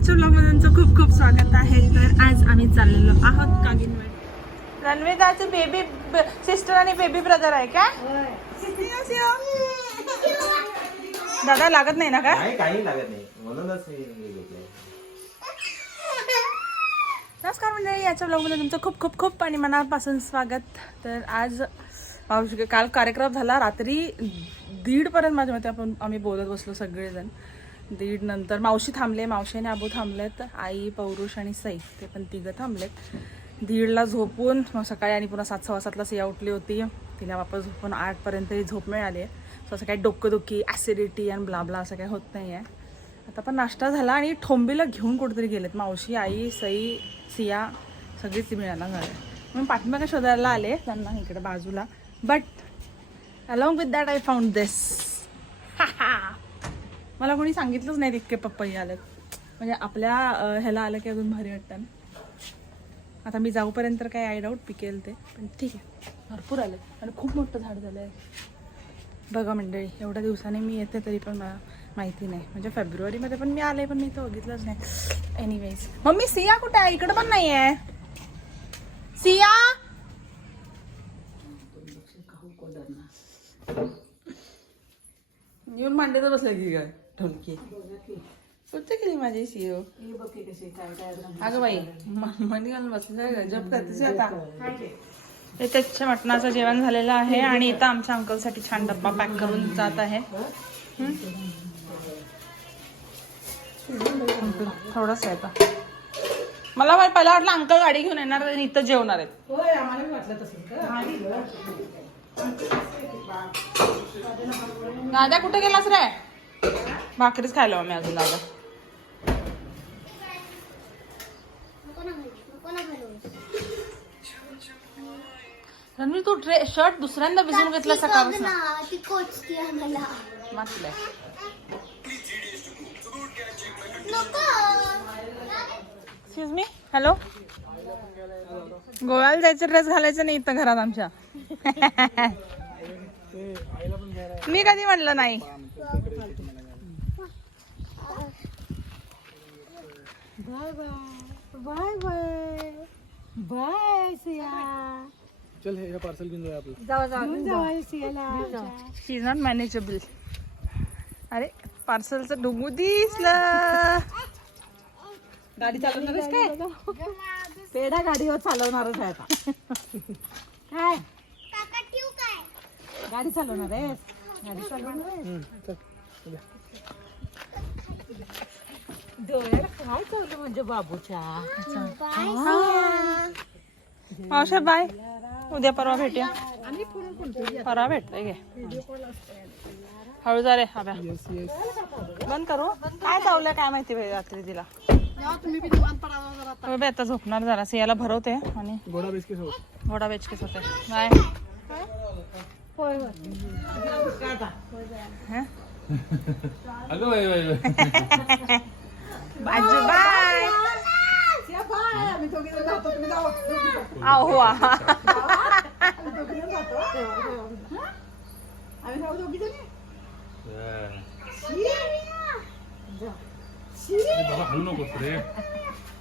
आजच्या ब्लॉगमध्ये तुमचं खूप खूप स्वागत आहे. तर आज आम्ही चाललेलो आहोत कागिनवर. रणवीदाचे बेबी सिस्टर आणि बेबी ब्रदर आहे का? दादा लागत नाही ना का? नाही काही लागत नाही. म्हणूनच नमस्कार मंडळी याच्या ब्लॉगमध्ये तुमचं खूप खूप खूप आणि मनापासून स्वागत. तर आज काल कार्यक्रम झाला. रात्री दीडपर्यंत माझ्या मते आपण आम्ही बोलत बसलो सगळेजण. दीड नंतर. मावशी थांबले मावशी आणि आबू थांबलेत. आई पौरुष आणि सई ते पण तिघं थांबलेत. दीडला झोपून मग सकाळी आणि पुन्हा सात सव्वा सातला सिया उठली होती. तिला वापस झोपून आठपर्यंत झोप मिळाली. आहे सो असं काही डोकंदुखी ॲसिडिटी आणि ब्लाबला असं काही होत नाही आहे आता पण नाश्ता झाला आणि ठोंबीला घेऊन कुठेतरी गेलेत. मावशी आई सई सिया सगळीच मिळायला झालं म्हणून काय शोधायला आले त्यांना इकडे बाजूला. But along with that I found this मला कोणी सांगितलंच नाही इतके पप्पाही आलेत. म्हणजे आपल्या ह्याला आलं की अजून भारी वाटतं. आता मी जाऊपर्यंत काही काय आय डाऊट पिकेल ते. पण ठीक आहे. भरपूर आले. आणि खूप मोठं झाड झालं आहे बघा मंडळी एवढ्या दिवसाने मी येते तरी पण मला माहिती नाही. म्हणजे फेब्रुवारीमध्ये पण मी आले पण मी तो बघितलंच नाही. एनिवेज मम्मी सिया कुठे आहे? इकडं पण नाही आहे सिया? येऊन मांडे तर बसले की काय? ढोलकी. कुठे गेली माझी सिओ अगं बाई मंडी घालून बसले जप करतेस आता. त्याच्या मटणाचं जेवण झालेलं आहे आणि इथं आमच्या अंकलसाठी छान डब्बा पॅक करून जात आहे? थोडंच आहे आता. मला पहिला वाटलं अंकल गाडी घेऊन येणार आणि इथं जेवणार आहेत. दादा कुठे गेलास रे? भाकरीच खायला आम्ही अजून दादा. रणवीर तू ड्रे शर्ट दुसऱ्यांदा भिजून घेतला सकाळपासून ती कोचती आम्हाला वाचलंय नको. एक्सक्यूज मी हॅलो गोव्याला जायचं ड्रेस घालायचं नाही इथं घरात आमच्या. मी कधी म्हणलं नाही? Bye bye. Bye bye. Siya. चल हे पार्सल घेऊन जाऊया आपलं. जाऊ जाऊ जाऊ. सियाला. शी इज नॉट मॅनेजेबल अरे पार्सलचं डुगू दिसलं. गाडी चालवणारच काय? पेढा गाडीवर चालवणारच आहे आता. काय? गाडी चालवणार आहे गाडी चालवणार आहे डोळ्याला काय चाललं म्हणजे बाबूच्या. मावशा बाय. उद्या परवा भेटूया. परवा भेटतोय घे. हळू जा रे हव्या बंद करू? काय चावलंय काय माहिती रात्री तिला? हो बे, आता झोपणार जरा. याला भरवते आणि घोडा बिस्किट सोबत घोडा बेचकेच होते. बाय. हं? अगं बाई बाई बाई. बाजू बाय. आहो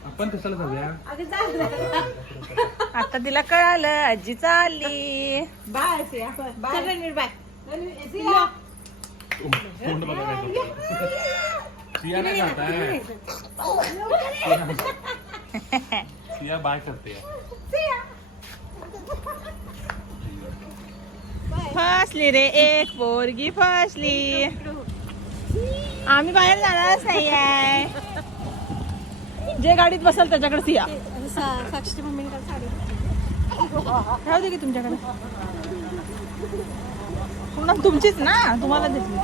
आपण कशाला जाऊया आता तिला कळालं आजी चालली बाय. बाय. सिया तोंड बघा काय सिया नाही जात आहे. सिया बाय करते. फसली रे एक पोरगी फसली. आम्ही बाहेर जाणारच नाही आहे जे गाडीत बसल त्याच्याकडे सिया. साक्षी मम्मीकडे साडी राहू दे की तुमच्याकडे. पुन्हा तुमचीच ना तुम्हाला दिसली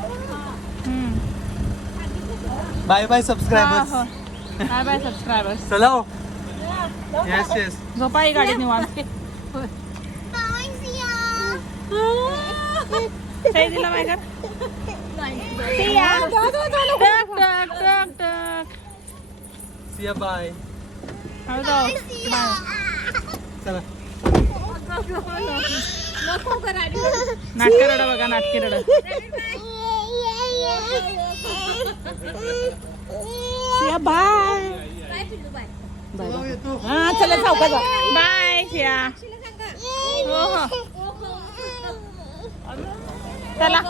bye bye subscribers. Bye bye subscribers चला येस येस झोपा ही गाडीत निवांत सही दिला बाय कर सिया. टक, टक, टक, टक. सिया बाय हळू जाऊ. बाय. चला नाटके रडा बघा नाटके रडा सिया बाय. हा चला. बाय सिया. हो हो. चला.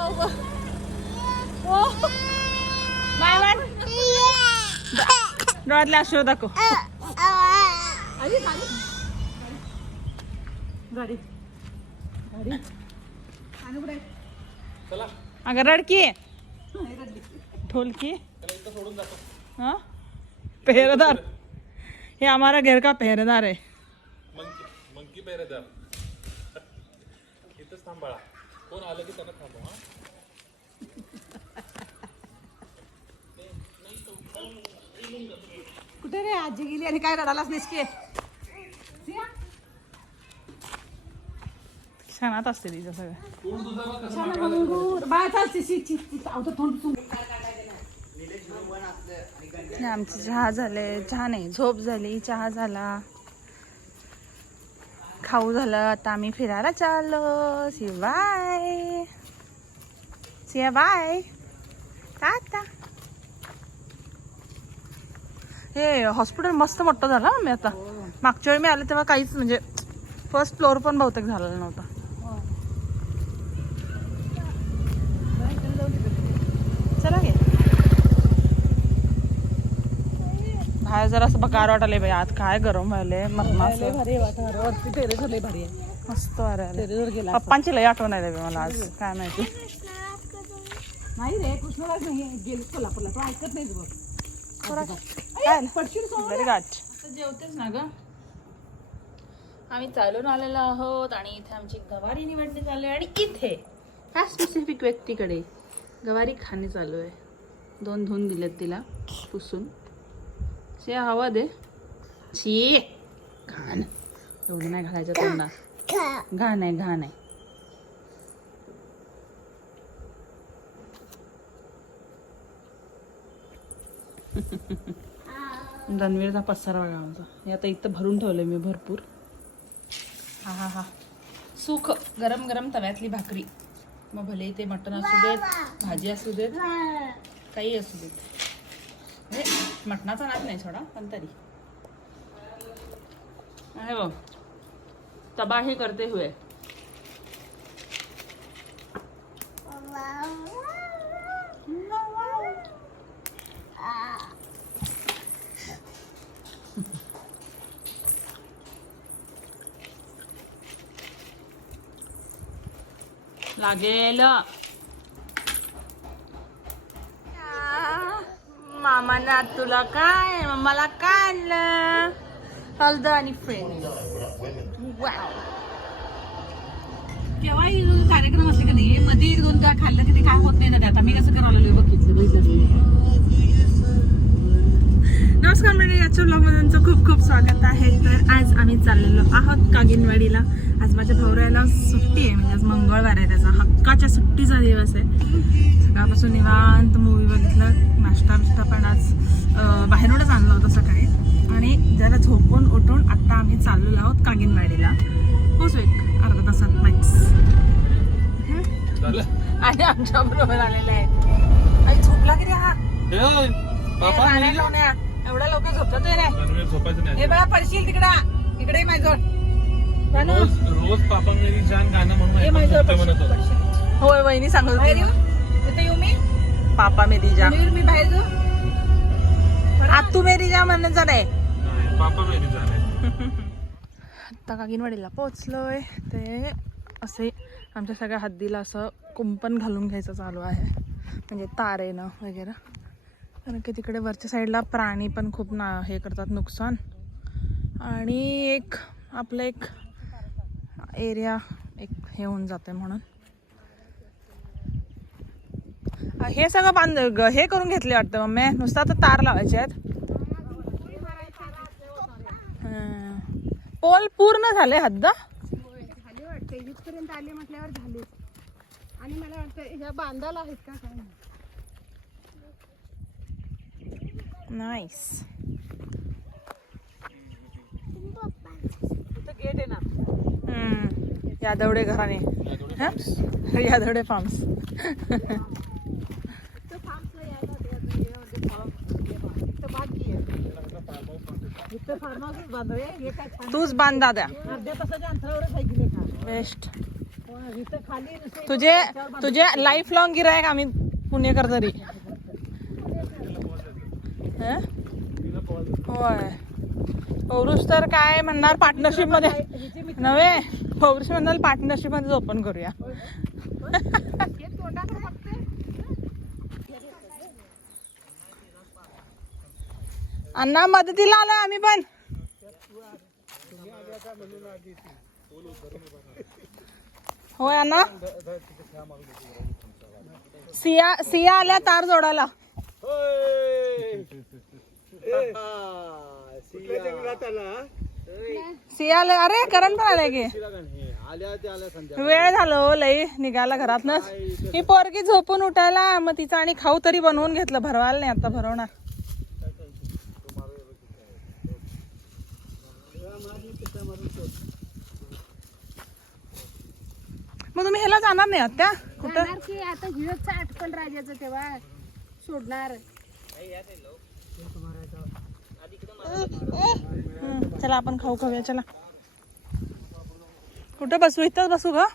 Bye bye. डोळ्यातले अश्रू दाखव. गाडी. गाडी. अगं रडकी. ढोलकी हाँ? पहरेदार। ये हमारा घर का पहरेदार है। मंकी इथंच कोण आलं की त्यांना थांबव हा कुठे रे आजी गेली आणि काय रडालाच निसके? क्षणात असते तिचं सगळं. बाय चाल सी ची आवतो थोडं तू हे आमचे चहा झाले चहा नाही झोप झाली चहा झाला. खाऊ झालं आता आम्ही फिरायला चाललो. See bye Siya bye tata. हे हॉस्पिटल मस्त मोठं झालं मी आता. मागच्या वेळी मी आले तेव्हा काहीच म्हणजे फर्स्ट फ्लोअर पण बहुतेक झालेला नव्हता चला गे बाहेर जरा असं गार वाटायला बाई आत काय गरम व्हायले मरणाचं. भारी वाटणार वरती टेरेस लय भारी आहे. मस्त टेरेसवर गेला पप्पांची लई आठवण आहे मला आज काय माहिती. नाही रे कृष्णराज नाही गेली कोल्हापूरला. तू ऐकत बघ. व्हेरी गाठ जेवतेच ना ग? आम्ही चालून आलेलो आहोत आणि इथे आमची गवारी निवडणी चालू आहे आणि इथे ह्या स्पेसिफिक व्यक्तीकडे गवारी खाणे चालू आहे. दोन धुवून दिलेत तिला पुसून. शे हवा दे. शी घाण. एवढी नाही घालायचं तोंडात. घाण. आहे घाण आहे. रणवीरचा पसारा बघा आमचा. हे आता इथं भरून ठेवलंय मी भरपूर. हा हा हा. सुख गरम गरम तव्यातली भाकरी. मग भले ते मटण असू देत भाजी असू देत काही असू देत. म्हणजे मटणाचा नाच नाही सोडा पण तरी. आहे बघ तबाही करते हुए. लागेल. मामाना तुला काय? मला काय आणलं? हळद आणि फ्रेंड केव्हाही कार्यक्रम असले का नाही? मध्ये एक दोन काय खाल्लं की ते काय होत नाही ना ते आता मी कसं करायला बघितलं बघितलं नमस्कार मंडळी आजच्या ब्लॉगमध्ये खूप खूप स्वागत आहे. तर आज आम्ही चाललेलो आहोत कागिनवाडीला. आज माझ्या भाऊरायला सुट्टी आहे म्हणजे आज मंगळवार आहे त्याचा. हक्काच्या सुट्टीचा दिवस आहे. सकाळपासून निवांत मूवी बघितलं नाश्ता बिष्टा पण आज बाहेरूनच आणलं होतं सकाळी. आणि जरा झोपून उठून आत्ता आम्ही चाललेलो आहोत कागिनवाडीला. पोचू एक अर्धा तासात मॅक्स आणि आमच्या बरोबर आलेले आहेत आई झोपला की रे हा? एवढ्या लवकर झोपतात रे. रणवीर झोपायचं हे नाही बघा पडशील तिकडं. इकडे माझ्याजवळ. रोज रोज पापा मेरी जान गाणं म्हणून हे ऐकून माझ्याजवळ झोपते म्हणत होता. पडशील. होय वहिनी सांगत बाहेर होती येऊ. तिथे येऊ मी. पापा मेरी जा मी बाहेर जाऊ. आतू मेरी जा म्हणायचं नाही नाही पापा मेरी जान आहे. आत्ता कागिनवाडीला पोचलोय ते असे आमच्या सगळ्या हद्दीला असं कुंपण घालून घ्यायचं चालू आहे. म्हणजे तारेनं वगैरे. कारण की तिकडे वरच्या साईडला प्राणी पण खूप ना हे करतात नुकसान. आणि एक आपलं एक एरिया एक हे होऊन जाते म्हणून. हे सगळं बांध ग- हे करून घेतले वाटतं मम्मी. नुसतं आता तार लावायचे आहेत. पोल पूर्ण झाले हद्द? झाले वाटते. इथपर्यंत आले म्हटल्यावर झाले. आणि मला वाटतं ह्या बांधाला आहेत का काय नाईस गेट आहे ना यादवडे घराणे हं? यादवडे फार्म्स तर फार्मला यायला होते आता हे म्हणजे फळं- हे बघा. इथं भात इथं फार्म हाऊस बांधवे हे? काय छान तूच बांध लेखा. बेस्ट इथं खाली नुसते तुझे तुझे लाईफ लॉंग गिरायक आम्ही पुणेकर तरी हं? होय. पौरुष तर काय म्हणणार पार्टनरशिपमध्ये. नव्हे पौरुष म्हणणार पार्टनरशिपमध्ये ओपन करूया. अण्णा मदतीला आलोय आम्ही पण. होय अण्णा. सिया सिया आल्या तार जोडायला. सिया. आल्या अरे करण पण आलाय की. वेळ झालो हो लई निघाला घरातनं. ही पोरगी झोपून उठायला मग तिचं आणि खाऊ तरी बनवून घेतलं भरवायला नाही आता भरवणार. मग तुम्ही ह्याला जाणार नाही आत्या? कुठं? की आता हिरतचा आठवण राजाचं तेव्हा सोडणार. चला आपण खाऊ खाऊया चला. कुठं बसू? इथंच बसू ग?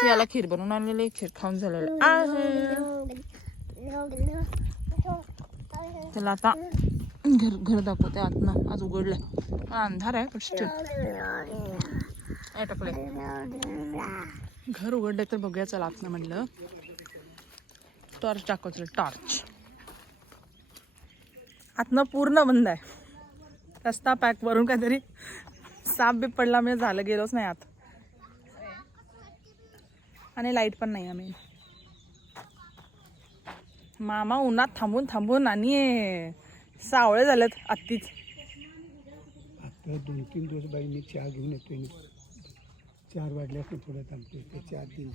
सियाला खीर बनवून आणलेली खीर खाऊन झालेलं आहे. चला आता घर घर दाखवते आतनं. आज उघडलंय. अंधार आहे पण स्टिल टाकले घर उघडले तर बघूया चला आतनं म्हणलं. टॉर्च टाकवतो टॉर्च आतनं पूर्ण बंद आहे. रस्ता पॅक वरून काहीतरी साप बी पडला म्हणजे झालं गेलोच नाही आत. आणि लाइट पण नाही आम्ही. मामा उन्हात थांबून थांबून आणि सावळे झालेत आत्तीच. आता दोन तीन दिवस बाई मी चहा घेऊन येतोय चार वाजल्यास थोडं थांबते ते चार दिन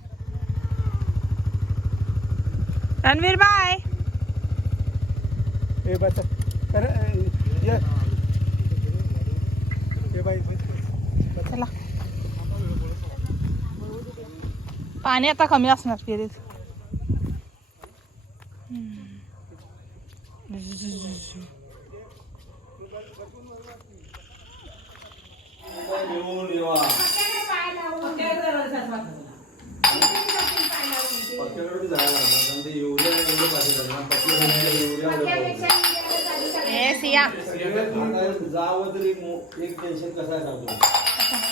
रणवीर बाय ए बा तर ये ए बाई चला पाणी आता कमी असणार फिरीत ए सिया. जावं तरी मो- एक टेन्शन कसं आहे सांगतो.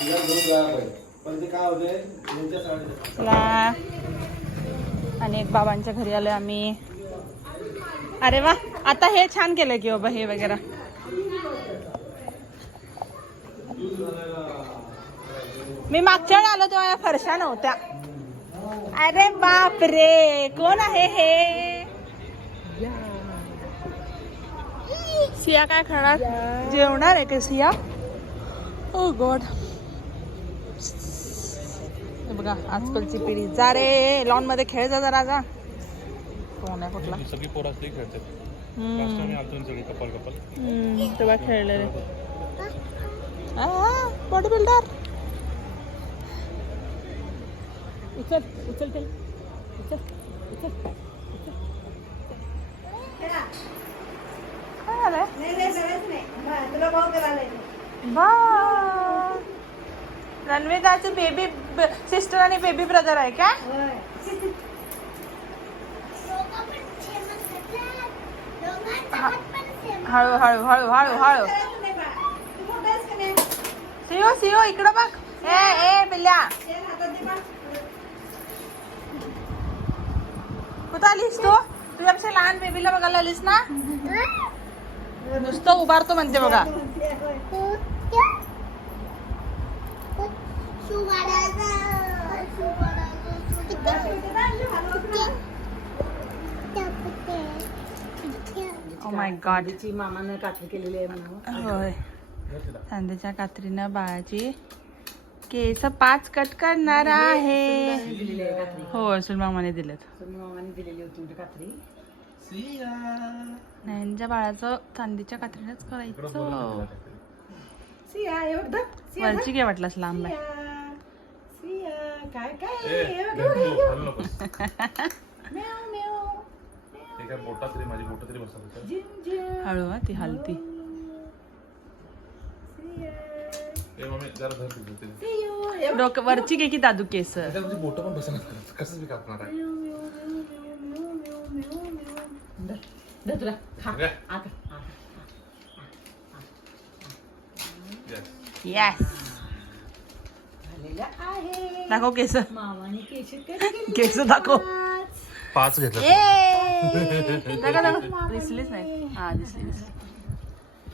तिला घेऊन जायला पाहिजे. पण ते काय होतंय त्यांच्यासाठी चला. आणि एक बाबांच्या घरी आलोय आम्ही. अरे वा आता हे छान केलंय की बाबा हे वगैरे. मी मागच्या वेळी आलो तेव्हा या फरशा नव्हत्या. अरे बाप रे कोण आहे हे? सिया काय खाणार? जेवणार आहे का सिया? ओ गॉड हे बघा आजकालची पिढी. जा रे लॉनमध्ये खेळ जा जरा जा. कोण आहे कुठला? सगळी पोरं असली खेळतात. कपल कपल तेव्हा खेळलेले बॉडी बिल्डर उचल उचल. उचल उचल. झालंय रणवीदाचे बेबी सिस्टर आणि बेबी ब्रदर आहे का? हळू हळू हळू हळू हळू. सिओ सिओ इकडं बघ. ए ए बिल्ल्या कुठं आलीस तू? तुझ्यापेक्षा लहान बेबीला बघायला आलीस ना? नुसतं उभारतो म्हणते बघा. ओ माय गॉड ची मामानं कात्री केलेली आहे म्हणून होय. कांद्याच्या कात्रीनं बाळाची केस पाच कट करणार आहे. दिलेली आहे कात्री. हो सुल मामाने दिलेत. मामाने दिलेली होती म्हणजे कात्री. नयनच्या बाळाचं चांदीच्या कात्रीनंच करायचं. सिया हे वरची काय वाटलंस लांब आहे. सिया काय हळू हा ती हलती. डोकं वरची काय की दादू केस? बोट पण बसणार करत कसं मी कापणार आहे? धर तुला. खा. काय? आता आता. Yes. येस झालेलं आहे. दाखव केस. मामाने केशर कधी केस दाखव. पाच घेतलं. ए दाखव दाखव. दिसलीच नाही. हा दिसली दिसली.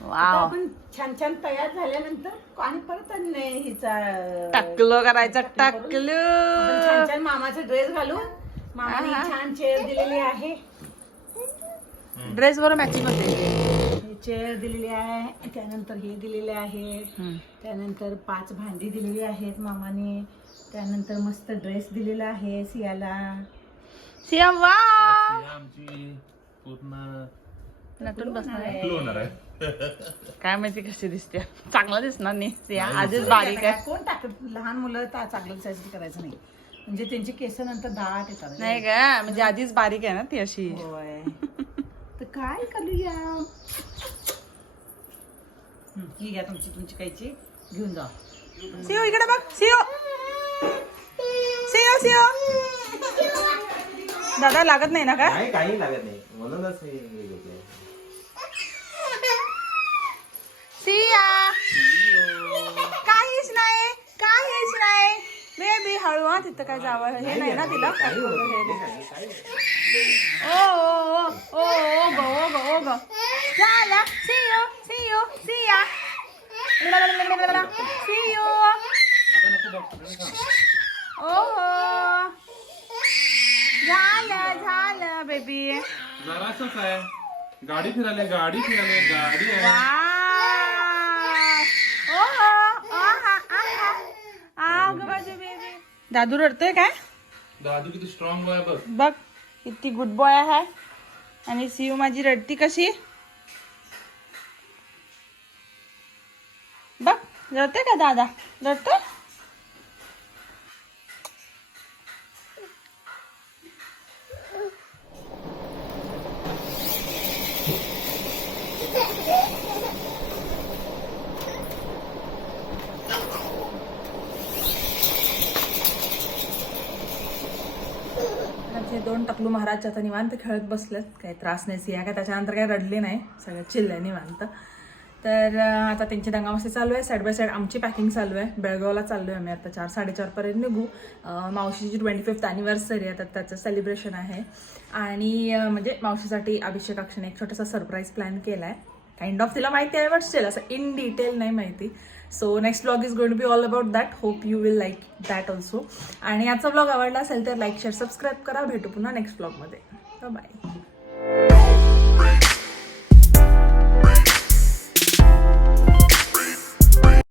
वाव आपण छान छान तयार झाल्यानंतर आणि परत आणि हिचा टाकलो करायचं आपण टाकलं. छान छान मामाचा ड्रेस घालून मामाने छान चेअर दिलेली आहे. ड्रेस वर मॅचिंग होते चेअर दिलेली आहे त्यानंतर हे दिलेले आहे त्यानंतर पाच भांडी दिलेली आहेत मामाने. त्यानंतर मस्त ड्रेस दिलेला आहे सियाला. सिया वा! ही आमची पूर्ण नटून बसणार आहे. फुल होणार आहे. काय माहिती कशी दिसते. चांगला दिसणार नाही. सिया आधीच बारीक आहे. कोण टाकत? लहान मुलं ता- चांगलं दिसायचं करायचं नाही. म्हणजे त्यांची केस नंतर दाट येतात. नाही का म्हणजे आधीच बारीक आहे ना ती अशी. काय करूया? हं, घ्या तुमची तुमची कायची घेऊन जा. सिओ इकडे बघ सिओ. CO CO. दादा लागत नाही ना काय? नाही काही लागत नाही. म्हणूनच हे घेतलंय. सिया काहीच नाही काहीच बेबी हा तिथं काय जावं हे नाही ना तिला ओ ओ ओ ओ ओ गो ओ गो ओ गो झाला सियो सियो सिया सियो ओ हो झालं झालं बेबी जरासच आहे गाडी फिरायला गाडी फिरायला गाडी आहे दादू रडतोय काय? दादू किती स्ट्रॉंग आहे बघ. बघ किती गुड बॉय आहे. आणि सियू माझी रडती कशी? बघ रडते का दादा? रडतोय? हे महाराज आता निवांत खेळत बसलेत. काही त्रास नाही सिया काय त्याच्यानंतर काही रडले नाही. सगळं चिल्लंय निवांत. तर आता त्यांची दंगामस्ती चालू आहे. साईड बाय साईड आमची पॅकिंग चालू आहे. बेळगावला चाललो आहे आम्ही आता. चार साडेचारपर्यंत निघू. मावशीची ट्वेंटी फिफ्थ ॲनिव्हर्सरी आहे. तर त्याचं सेलिब्रेशन आहे. आणि म्हणजे मावशीसाठी अभिषेक अक्षने एक छोटासा सरप्राईज प्लॅन केला आहे काइंड ऑफ तिला माहिती आहे बट स्टील असं इन डिटेल नाही माहिती. So next blog is going to be all about that hope you will like that also आणि याचा ब्लॉग आवडला असेल तर लाईक शेअर सबस्क्राईब करा. भेटू पुन्हा नेक्स्ट ब्लॉगमध्ये बाय